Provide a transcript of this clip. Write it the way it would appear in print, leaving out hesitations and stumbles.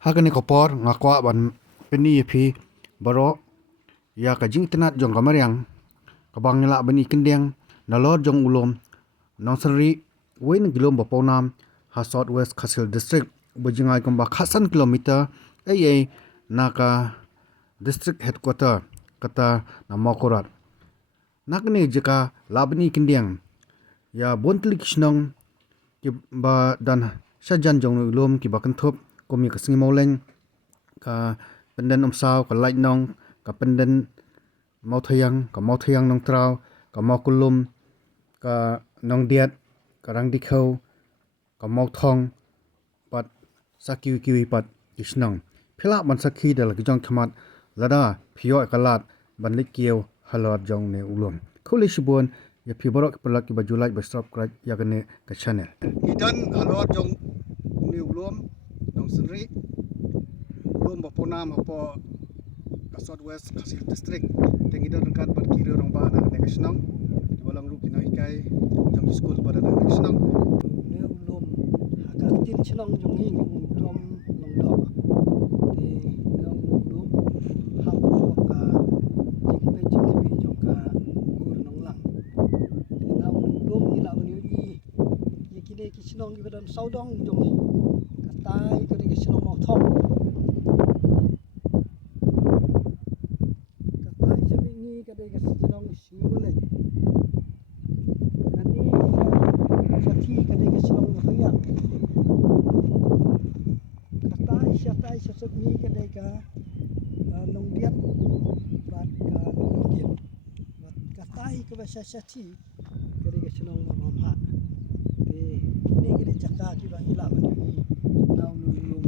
Hakani kopor ngakwa ban peni pi baro ya ka jing tenat jong kamariang kabang la bani kendeng nalor jong ulom nongsari wen gilom baponam ha south west khasil district bujingai kamba khasan kilometer ai naka district headquarter kata namakorat nakni jika labni kendeng ya bontli kishnong ki ba dan shajan jong ulom ki bakan thop komi kasing mauleng ka penden umsaw ka light nong ka penden mauthayang nong traw ka makulum ka nong diat ka rang dikhau ka mauthong pat sakyu kiwi pat kisnong phila ban sakhi dal ki jong thmat lada phio kalat ban likieu halot jong ne ulum khuli shibon ya phiborok pelak ki bajulai ba subscribe ya gane ka channel idan halot jong ni ulum nong senri ulum baponam apo ka south west khasil district tengidan dekat bat kira rong ba na ne kisnong walang ru kinai kai jong school pada na kisnong ne ulum haka tin chinong jong ni ulum long dok ti nong ulum hak ka jing pe jong ka gur nong lang ti nong ulum ni la ni i kide ki chinong ki badan saudong jong ni katai kide ki chinong mo thong katai jami ni kide ki chinong siule nani sathi kide ki chinong mo thoya katai sosok ni kide ka nong diat bat ka nong diat bat katai ka basa sathi kide ki chinong mo ha te kini kide chaka ki bang ila ban ni naw nulum